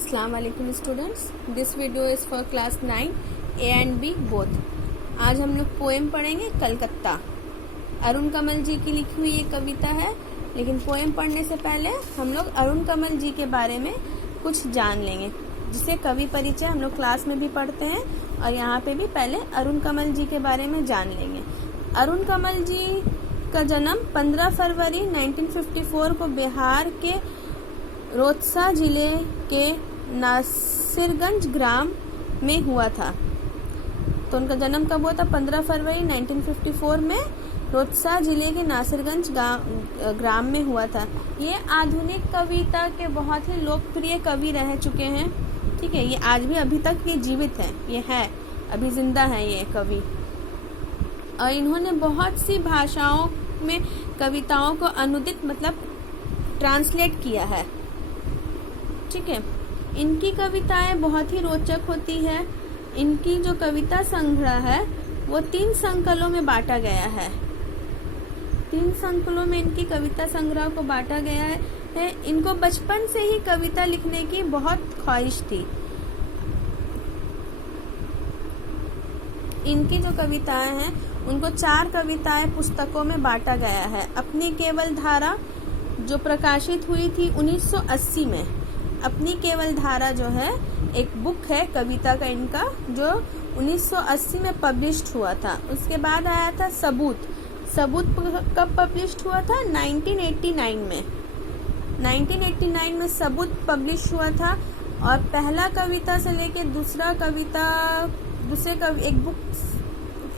अस्सलाम वालेकुम students, this video is for class 9 A and B both. आज हम लोग पोएम पढ़ेंगे कलकत्ता। अरुण कमल जी की लिखी हुई ये कविता है, लेकिन पोएम पढ़ने से पहले हम लोग अरुण कमल जी के बारे में कुछ जान लेंगे, जिसे कवि परिचय हम लोग क्लास में भी पढ़ते हैं और यहाँ पे भी पहले अरुण कमल जी के बारे में जान लेंगे। अरुण कमल जी का जन्म 15 फरवरी 1954 को बिहार के रोहतसा जिले के नासिरगंज ग्राम में हुआ था। तो उनका जन्म कब हुआ था? 15 फरवरी 1954 में रोहतसा जिले के नासिरगंज ग्राम में हुआ था। ये आधुनिक कविता के बहुत ही लोकप्रिय कवि रह चुके हैं। ठीक है, ये आज भी अभी तक ये जीवित है, ये है अभी जिंदा है ये कवि। और इन्होंने बहुत सी भाषाओं में कविताओं को अनुदित मतलब ट्रांसलेट किया है। ठीक है, इनकी कविताएं बहुत ही रोचक होती है। इनकी जो कविता संग्रह है वो 3 संकलों में बांटा गया है। 3 संकलों में इनकी कविता संग्रह को बांटा गया है। इनको बचपन से ही कविता लिखने की बहुत ख्वाहिश थी। इनकी जो कविताएं हैं उनको 4 कविताएं पुस्तकों में बांटा गया है। अपनी केवल धारा जो प्रकाशित हुई थी 1980 में, अपनी केवल धारा जो है एक बुक है कविता का इनका, जो 1980 में पब्लिश्ड हुआ था। उसके बाद आया था सबूत। सबूत कब पब्लिश्ड हुआ था? 1989 में। 1989 में सबूत पब्लिश हुआ था। और पहला कविता से लेके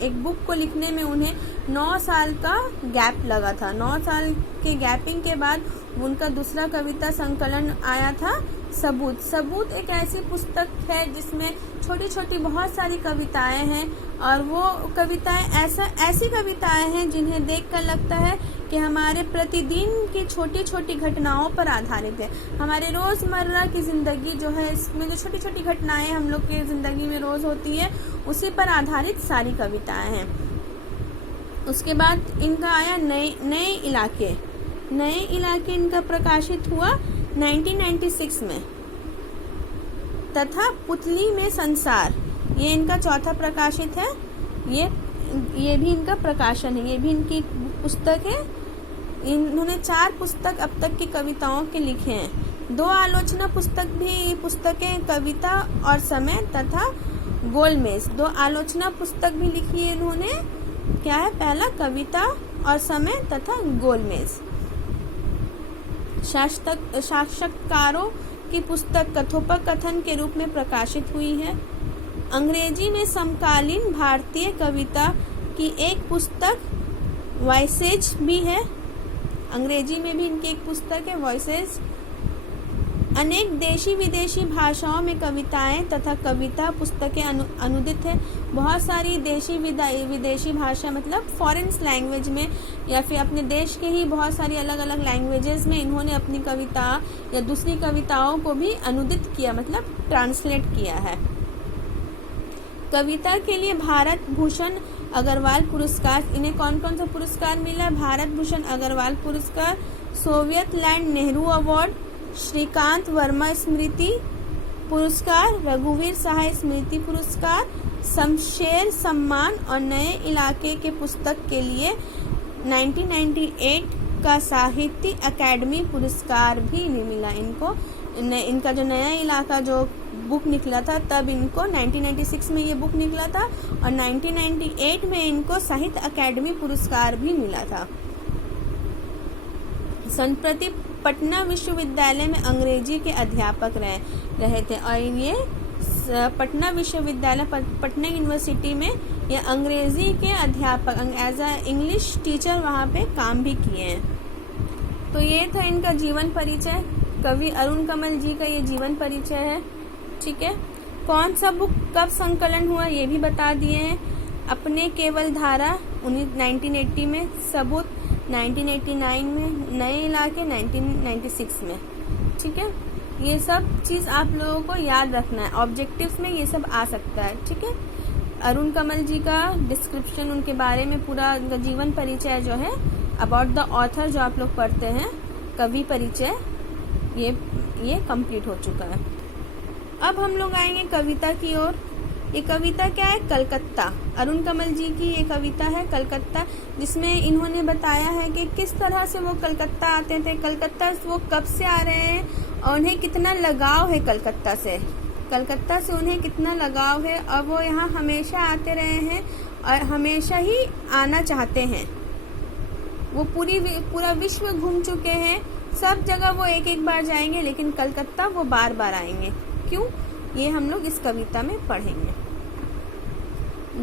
एक बुक को लिखने में उन्हें 9 साल का गैप लगा था। 9 साल के गैपिंग के बाद उनका दूसरा कविता संकलन आया था सबूत। सबूत एक ऐसी पुस्तक है जिसमें छोटी छोटी बहुत सारी कविताएं हैं, और वो कविताएं ऐसी कविताएं हैं जिन्हें देखकर लगता है कि हमारे प्रतिदिन की छोटी छोटी घटनाओं पर आधारित है। हमारे रोजमर्रा की जिंदगी जो है, इसमें जो छोटी छोटी घटनाएं हम लोग की जिंदगी में रोज होती है, उसी पर आधारित सारी कविताएं हैं। उसके बाद इनका आया नए इलाके। नए इलाके इनका प्रकाशित हुआ 1996 में। तथा पुतली में संसार, ये इनका चौथा प्रकाशित है। ये भी इनका प्रकाशन है, ये भी इनकी पुस्तक है। इन्होंने 4 पुस्तक अब तक की कविताओं के लिखे हैं। 2 आलोचना पुस्तकें कविता और समय तथा गोलमेज। 2 आलोचना पुस्तक भी लिखी है इन्होंने। क्या है? पहला कविता और समय तथा गोलमेज। साक्षात्कारों की पुस्तक कथोपकथन के रूप में प्रकाशित हुई है। अंग्रेजी में समकालीन भारतीय कविता की एक पुस्तक वॉइसेज भी है। अंग्रेजी में भी इनकी एक पुस्तक है वॉइसेज। अनेक देशी विदेशी भाषाओं में कविताएं तथा कविता पुस्तकें अनुदित है। बहुत सारी देशी विदेशी भाषा मतलब फॉरेन लैंग्वेज में, या फिर अपने देश के ही बहुत सारी अलग अलग लैंग्वेजेस में इन्होंने अपनी कविता या दूसरी कविताओं को भी अनुदित किया, मतलब ट्रांसलेट किया है। कविता के लिए भारत भूषण अग्रवाल पुरस्कार, इन्हें कौन कौन सा पुरस्कार मिला? भारत भूषण अग्रवाल पुरस्कार, Soviet land Nehru award, Shrikant Varma स्मृति पुरस्कार, रघुवीर सहाय स्मृति पुरस्कार, शमशेर सम्मान और नए इलाके के पुस्तक के लिए 1998 का साहित्य अकादमी पुरस्कार भी मिला इनको। इनका जो नया इलाका जो बुक निकला था, तब इनको 1996 में ये बुक निकला था, और 1998 में इनको साहित्य अकादमी पुरस्कार भी मिला था। संप्रति पटना विश्वविद्यालय में अंग्रेजी के अध्यापक रहे थे, और ये पटना विश्वविद्यालय पटना यूनिवर्सिटी में ये अंग्रेजी के अध्यापक एज अ इंग्लिश टीचर वहाँ पे काम भी किए हैं। तो ये था इनका जीवन परिचय। कवि अरुण कमल जी का ये जीवन परिचय है। ठीक है, कौन सा बुक कब संकलन हुआ ये भी बता दिए हैं। अपने केवल धारा 1980 में, सबूत 1989 में, नए इलाके 1996 में। ठीक है, ये सब चीज़ आप लोगों को याद रखना है, ऑब्जेक्टिव्स में ये सब आ सकता है। ठीक है, अरुण कमल जी का डिस्क्रिप्शन, उनके बारे में पूरा जीवन परिचय जो है, अबाउट द ऑथर जो आप लोग पढ़ते हैं, कवि परिचय, ये कंप्लीट हो चुका है। अब हम लोग आएंगे कविता की ओर। ये कविता क्या है? कलकत्ता। अरुण कमल जी की ये कविता है कलकत्ता, जिसमें इन्होंने बताया है कि किस तरह से वो कलकत्ता आते थे, कलकत्ता वो कब से आ रहे हैं और उन्हें कितना लगाव है कलकत्ता से उन्हें कितना लगाव है, और वो यहाँ हमेशा आते रहे हैं और हमेशा ही आना चाहते हैं। वो पूरा विश्व घूम चुके हैं, सब जगह वो एक एक बार जाएंगे, लेकिन कलकत्ता वो बार बार आएंगे। क्यों? ये हम लोग इस कविता में पढ़ेंगे।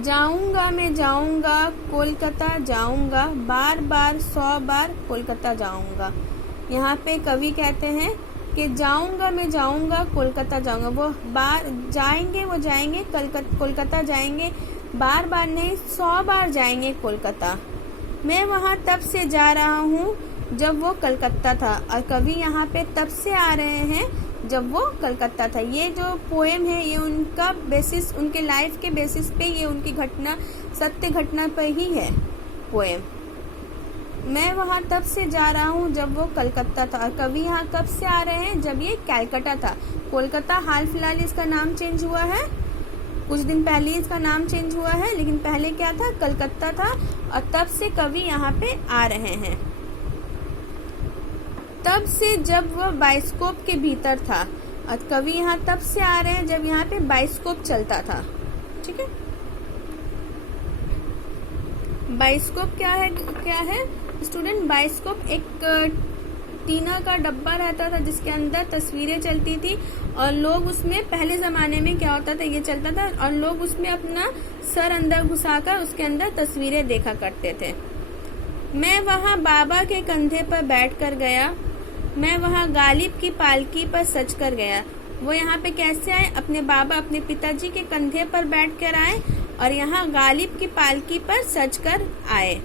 जाऊंगा मैं जाऊंगा कोलकाता जाऊंगा, बार बार 100 बार कोलकाता जाऊंगा। यहाँ पे कवि कहते हैं कि जाऊंगा मैं जाऊंगा कोलकाता जाऊंगा। वो जाएंगे कोलकाता जाएंगे, बार बार नहीं 100 बार जाएंगे कोलकाता। मैं वहाँ तब से जा रहा हूँ जब वो कलकत्ता था, और कवि यहाँ पे तब से आ रहे हैं जब वो कलकत्ता था। ये जो पोएम है ये उनका बेसिस, उनके लाइफ के बेसिस पे, ये उनकी सत्य घटना पर ही है पोएम। मैं वहाँ तब से जा रहा हूँ जब वो कलकत्ता था, और कवि यहाँ कब से आ रहे हैं? जब ये कैलकाटा था। कोलकाता हाल फिलहाल इसका नाम चेंज हुआ है, कुछ दिन पहले इसका नाम चेंज हुआ है, लेकिन पहले क्या था? कलकत्ता था। और तब से कवि यहाँ पे आ रहे हैं, तब से जब वह बाइस्कोप के भीतर था। और कवि यहाँ तब से आ रहे हैं जब यहाँ पे बाइस्कोप चलता था। ठीक है, बाइस्कोप क्या है स्टूडेंट? बाइस्कोप एक टीना का डब्बा रहता था जिसके अंदर तस्वीरें चलती थी, और लोग उसमें, पहले जमाने में क्या होता था, ये चलता था और लोग उसमें अपना सर अंदर घुसाकर उसके अंदर तस्वीरें देखा करते थे। मैं वहाँ बाबा के कंधे पर बैठ कर गया, मैं वहाँ गालिब की पालकी पर सज कर गया। वो यहाँ पे कैसे आए? अपने पिताजी के कंधे पर बैठ कर आए और यहाँ गालिब की पालकी पर सज कर आए।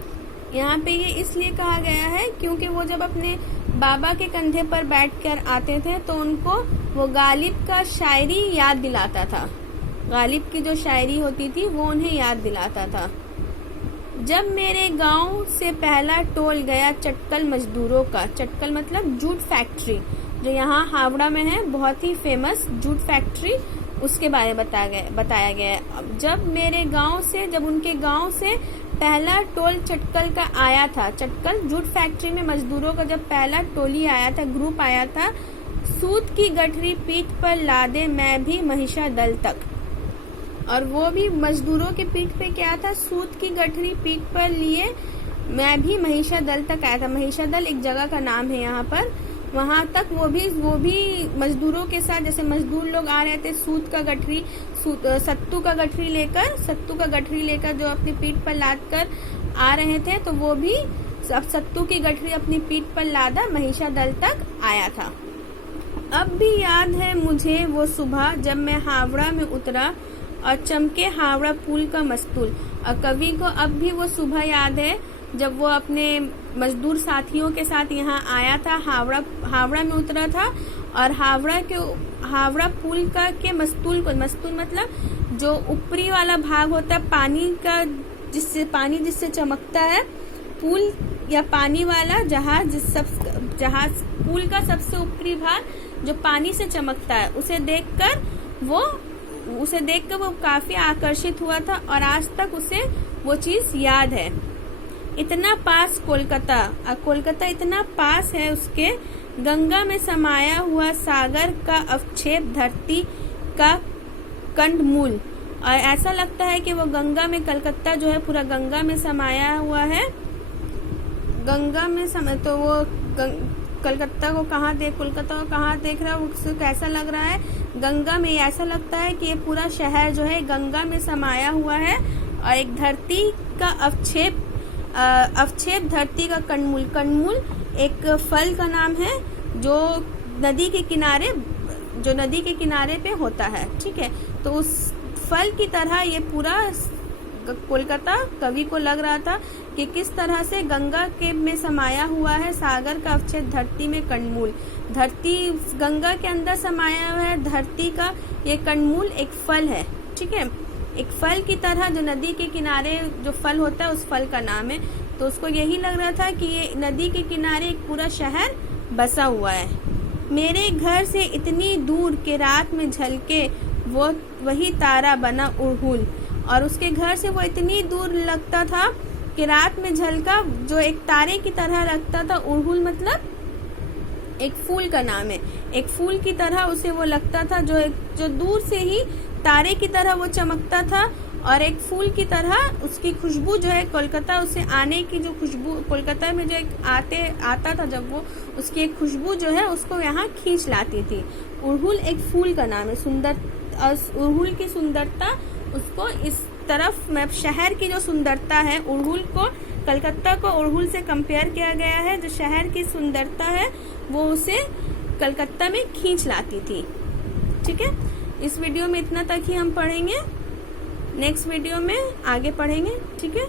यहाँ पे ये इसलिए कहा गया है क्योंकि वो जब अपने बाबा के कंधे पर बैठकर आते थे तो उनको वो गालिब का शायरी याद दिलाता था। गालिब की जो शायरी होती थी वो उन्हें याद दिलाता था। जब मेरे गांव से पहला टोल गया चटकल मजदूरों का, चटकल मतलब जूट फैक्ट्री, जो यहाँ हावड़ा में है, बहुत ही फेमस जूट फैक्ट्री, उसके बारे में बताया गया है। जब उनके गांव से पहला टोल चटकल का आया था, चटकल जूट फैक्ट्री में मजदूरों का जब पहला टोली आया था, ग्रुप आया था, सूत की गठरी पीठ पर लादे मैं भी महिषा दल तक। और वो भी मजदूरों के पीठ पे क्या था? सूत की गठरी पीठ पर लिए मैं भी महिषा दल तक आया था। महिषा दल एक जगह का नाम है यहाँ पर, वहां तक वो भी मजदूरों के साथ, जैसे मजदूर लोग आ रहे थे सत्तू का गठरी लेकर जो अपनी पीठ पर लाद कर आ रहे थे, तो वो भी अब सत्तू की गठरी अपनी पीठ पर लादा महिषा दल तक आया था। अब भी याद है मुझे वो सुबह जब मैं हावड़ा में उतरा और चमके हावड़ा पुल का मस्तूल। और कवि को अब भी वो सुबह याद है जब वो अपने मजदूर साथियों के साथ यहाँ आया था, हावड़ा में उतरा था, और हावड़ा पुल के मस्तूल मतलब जो ऊपरी वाला भाग होता है पानी जिससे चमकता है, पुल या पानी वाला जहाज पुल का सबसे ऊपरी भाग जो पानी से चमकता है, उसे देखकर वो काफी आकर्षित हुआ था, और आज तक उसे वो चीज याद है। इतना पास कोलकाता इतना पास है उसके, गंगा में समाया हुआ सागर का अवक्षेप धरती का कंडमूल। और ऐसा लगता है कि वो गंगा में, कलकत्ता जो है पूरा गंगा में समाया हुआ है। तो वो कोलकाता को कहाँ देख रहा है, उसको कैसा लग रहा है? गंगा में। ऐसा लगता है कि ये पूरा शहर जो है गंगा में समाया हुआ है, और एक धरती का अवक्षेप धरती का कंडमूल एक फल का नाम है जो नदी के किनारे पे होता है। ठीक है, तो उस फल की तरह ये पूरा कोलकाता कवि को लग रहा था कि किस तरह से गंगा के में समाया हुआ है सागर का अवक्षेप धरती में कंडमूल। धरती गंगा के अंदर समाया हुआ है, धरती का ये कंडमूल एक फल है। ठीक है, एक फल की तरह जो नदी के किनारे जो फल होता है उस फल का नाम है। तो उसको यही लग रहा था कि ये नदी के किनारे एक पूरा शहर बसा हुआ है। मेरे घर से इतनी दूर के रात में झलके वो वही तारा बना उड़हुल। और उसके घर से वो इतनी दूर लगता था कि रात में झलका जो एक तारे की तरह लगता था। उड़हुल मतलब एक फूल का नाम है। एक फूल की तरह उसे वो लगता था, जो दूर से ही तारे की तरह वो चमकता था। और एक फूल की तरह उसकी खुशबू जो है कोलकाता, उसे आने की जो खुशबू कोलकाता में जो एक आता था जब वो, उसकी एक खुशबू जो है उसको यहाँ खींच लाती थी। उड़हुल एक फूल का नाम है। उड़हुल की सुंदरता उसको इस तरफ में शहर की जो सुंदरता है, उड़हुल को, कलकत्ता को उड़हुल से कंपेयर किया गया है। जो शहर की सुंदरता है वो उसे कलकत्ता में खींच लाती थी। ठीक है, इस वीडियो में इतना तक ही हम पढ़ेंगे। नेक्स्ट वीडियो में आगे पढ़ेंगे। ठीक है।